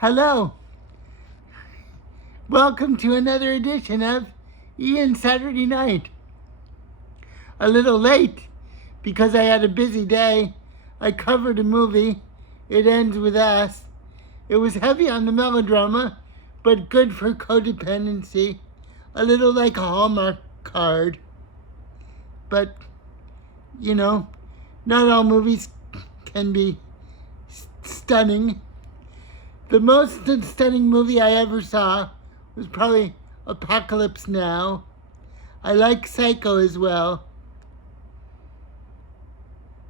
Hello. Welcome to another edition of Ian Saturday Night. A little late because I had a busy day. I covered a movie. It Ends With Us. It was heavy on the melodrama, but good for codependency. A little like a Hallmark card. But, not all movies can be stunning. The most stunning movie I ever saw was probably Apocalypse Now. I like Psycho as well.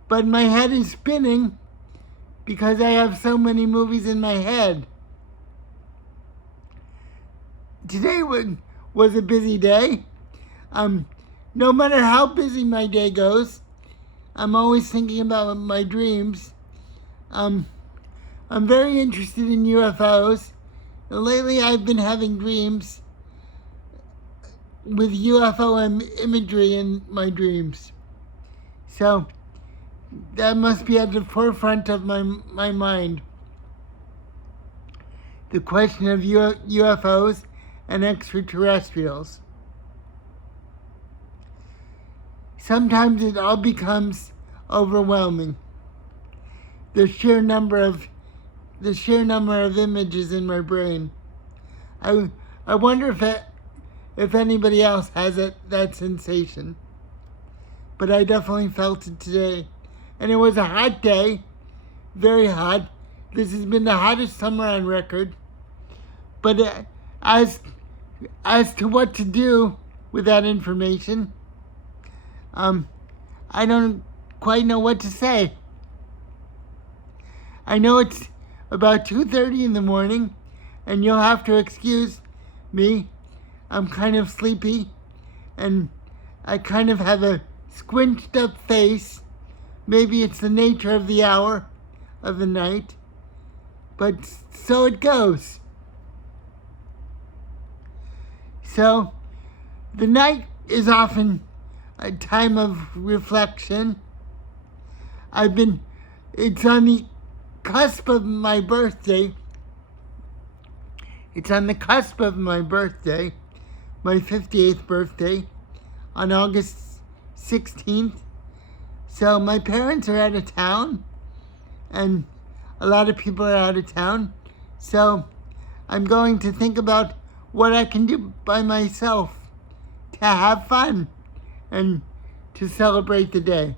But my head is spinning because I have so many movies in my head. Today was a busy day. No matter how busy my day goes, I'm always thinking about my dreams. I'm very interested in UFOs. Lately, I've been having dreams with UFO imagery in my dreams. So that must be at the forefront of my mind. The question of UFOs and extraterrestrials. Sometimes it all becomes overwhelming. The sheer number of images in my brain. I wonder if anybody else has that sensation. But I definitely felt it today. And it was a hot day, very hot. This has been the hottest summer on record. But as to what to do with that information, I don't quite know what to say. I know it's about 2:30 in the morning, and you'll have to excuse me. I'm kind of sleepy, and I kind of have a squinched up face. Maybe it's the nature of the hour of the night, but so it goes. So, the night is often a time of reflection. It's on the cusp of my birthday. It's on the cusp of my birthday, my 58th birthday, on August 16th. So my parents are out of town, and a lot of people are out of town. So I'm going to think about what I can do by myself to have fun and to celebrate the day.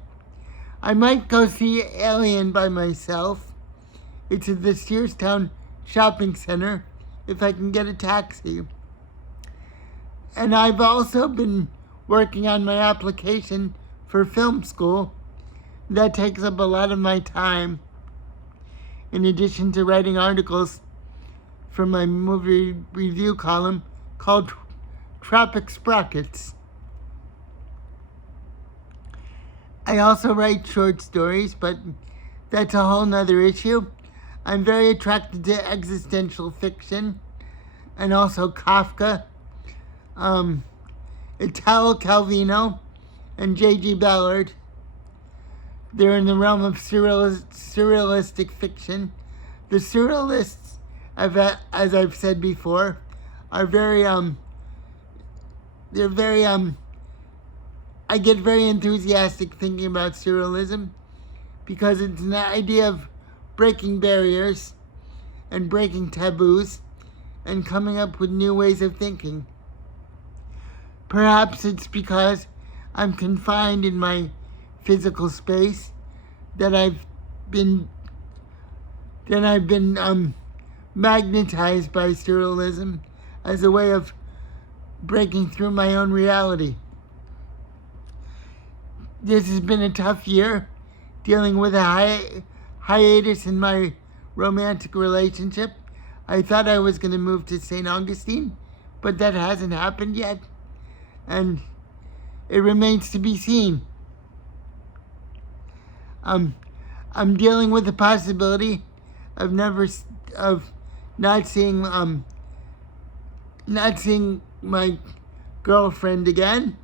I might go see Alien by myself. It's at the Searstown Shopping Center, if I can get a taxi. And I've also been working on my application for film school. That takes up a lot of my time, in addition to writing articles for my movie review column called Tropic Sprockets. I also write short stories, but that's a whole nother issue. I'm very attracted to existential fiction and also Kafka, Italo Calvino, and J.G. Ballard. They're in the realm of surrealistic fiction. The surrealists, as I've said before, are very, I get very enthusiastic thinking about surrealism because it's an idea of breaking barriers and breaking taboos and coming up with new ways of thinking. Perhaps it's because I'm confined in my physical space that I've been magnetized by surrealism as a way of breaking through my own reality. This has been a tough year, dealing with a hiatus in my romantic relationship. I thought I was going to move to St. Augustine, but that hasn't happened yet, and it remains to be seen. I'm dealing with the possibility of not seeing my girlfriend again,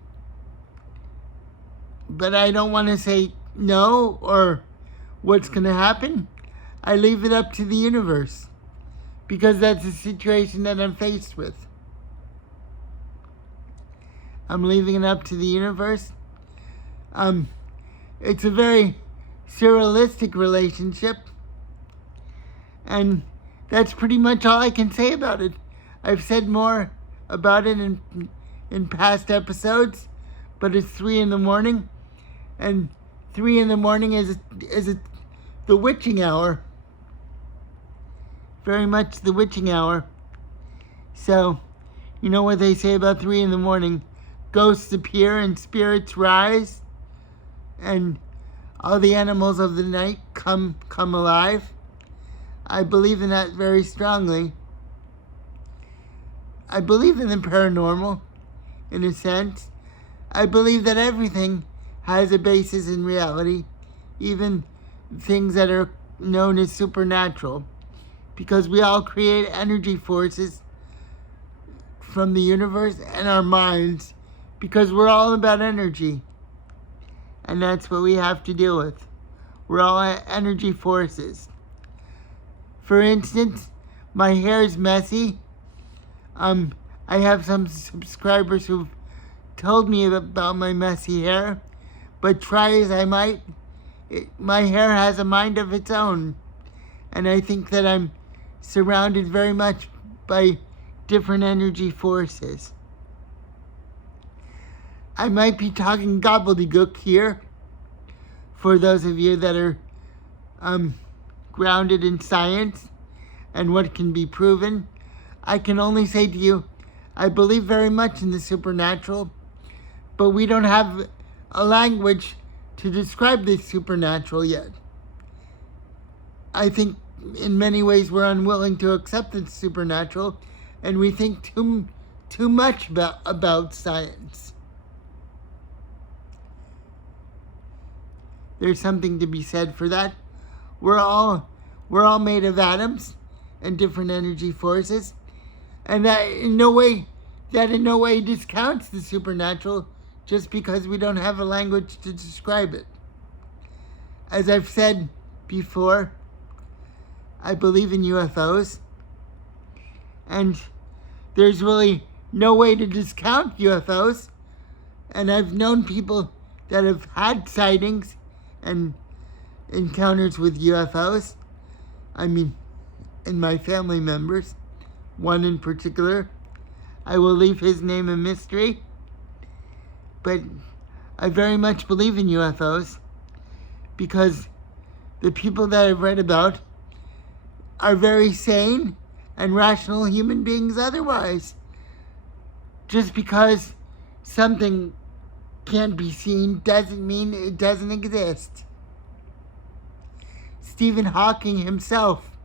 but I don't want to say no or what's going to happen. I leave it up to the universe. because that's the situation that I'm faced with. I'm leaving it up to the universe. It's a very surrealistic relationship, and that's pretty much all I can say about it. I've said more about it in past episodes, but it's 3 a.m, and 3 a.m. is the witching hour. Very much the witching hour. So, you know what they say about 3 a.m? Ghosts appear and spirits rise, and all the animals of the night come alive. I believe in that very strongly. I believe in the paranormal, in a sense. I believe that everything has a basis in reality, even things that are known as supernatural, because we all create energy forces from the universe and our minds, because we're all about energy, and that's what we have to deal with. We're all energy forces. For instance, my hair is messy. I have some subscribers who've told me about my messy hair, but try as I might, my hair has a mind of its own, and I think that I'm surrounded very much by different energy forces. I might be talking gobbledygook here for those of you that are grounded in science and what can be proven. I can only say to you, I believe very much in the supernatural, but we don't have a language to describe the supernatural yet. I think in many ways we're unwilling to accept the supernatural, and we think too much about science. There's something to be said for that. We're all made of atoms and different energy forces, and that in no way discounts the supernatural just because we don't have a language to describe it. As I've said before, I believe in UFOs, and there's really no way to discount UFOs, and I've known people that have had sightings and encounters with UFOs. I mean, in my family members, one in particular. I will leave his name a mystery, but I very much believe in UFOs because the people that I've read about are very sane and rational human beings otherwise. Just because something can't be seen doesn't mean it doesn't exist. Stephen Hawking himself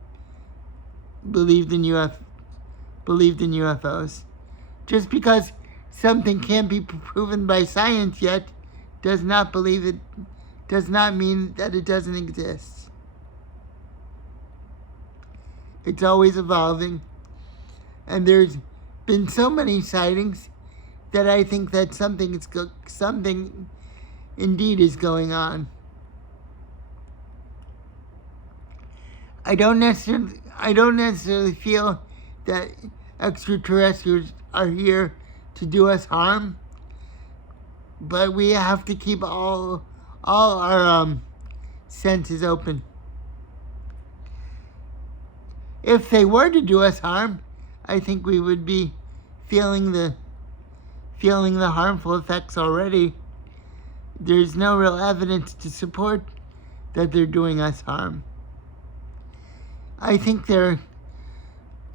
believed in UFOs. Just because something can't be proven by science yet does not mean that it doesn't exist. It's always evolving, and there's been so many sightings that I think that something indeed is going on. I don't necessarily feel that extraterrestrials are here to do us harm, but we have to keep all our senses open. If they were to do us harm, I think we would be feeling the harmful effects already. There's no real evidence to support that they're doing us harm. I think they're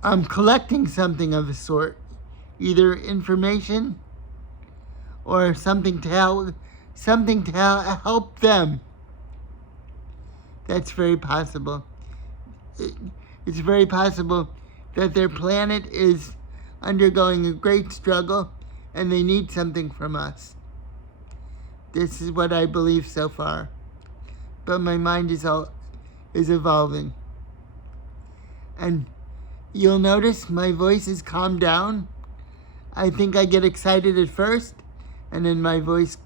collecting something of a sort, either information or something to help them. That's very possible. It's very possible that their planet is undergoing a great struggle and they need something from us. This is what I believe so far. But my mind is evolving. And you'll notice my voice is calmed down. I think I get excited at first, and then my voice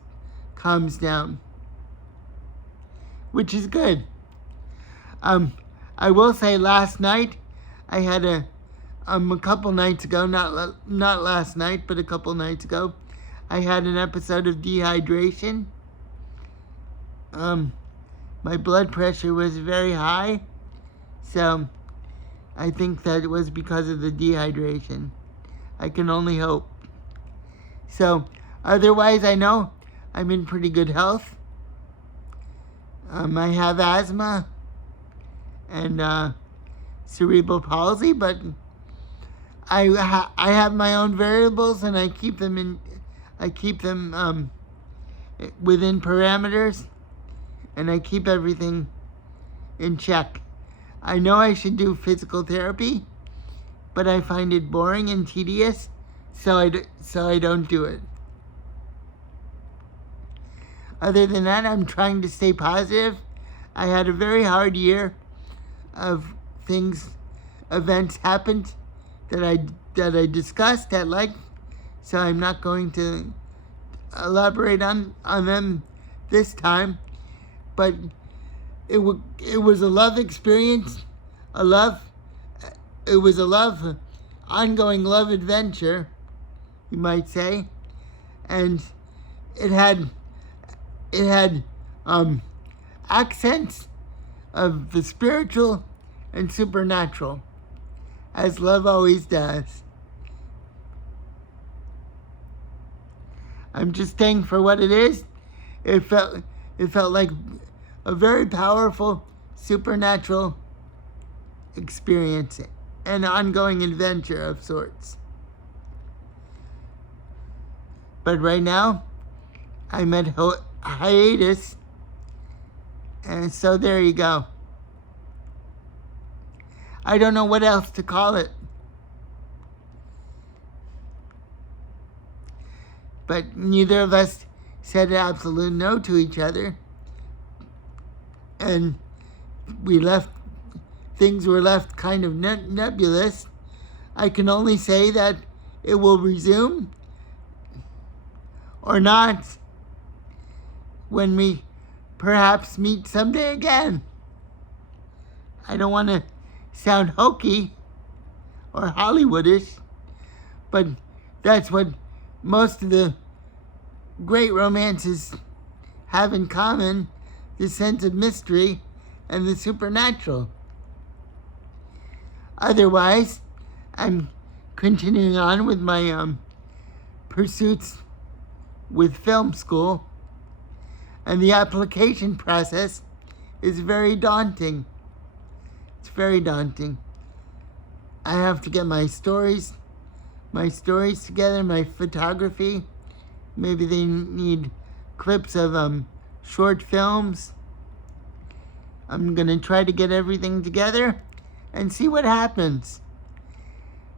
calms down, which is good. I will say last night I had A couple nights ago, not last night, but a couple nights ago, I had an episode of dehydration. My blood pressure was very high, so I think that it was because of the dehydration. I can only hope. So, otherwise, I know I'm in pretty good health. I have asthma and cerebral palsy, but I have my own variables, and I keep them within parameters, and I keep everything in check. I know I should do physical therapy, but I find it boring and tedious, so I don't do it. Other than that, I'm trying to stay positive. I had a very hard year of events happened that I discussed at length, so I'm not going to elaborate on them this time. But it was a love experience, ongoing love adventure, you might say, and it had accents of the spiritual and supernatural, as love always does. I'm just saying, for what it is, it felt like a very powerful supernatural experience, an ongoing adventure of sorts. But right now, I'm at hiatus, and so there you go. I don't know what else to call it. But neither of us said absolute no to each other. And things were left kind of nebulous. I can only say that it will resume or not when we perhaps meet someday again. I don't want to sound hokey or Hollywoodish, but that's what most of the great romances have in common: the sense of mystery and the supernatural. Otherwise, I'm continuing on with my pursuits with film school, and the application process is very daunting. It's very daunting. I have to get my stories together, my photography. Maybe they need clips of short films. I'm gonna try to get everything together and see what happens.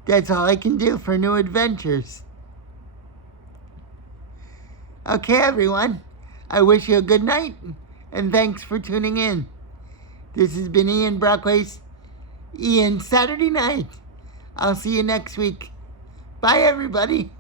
That's all I can do for new adventures. Okay, everyone. I wish you a good night, and thanks for tuning in. This has been Ian Brockway's Ian Saturday Night. I'll see you next week. Bye, everybody.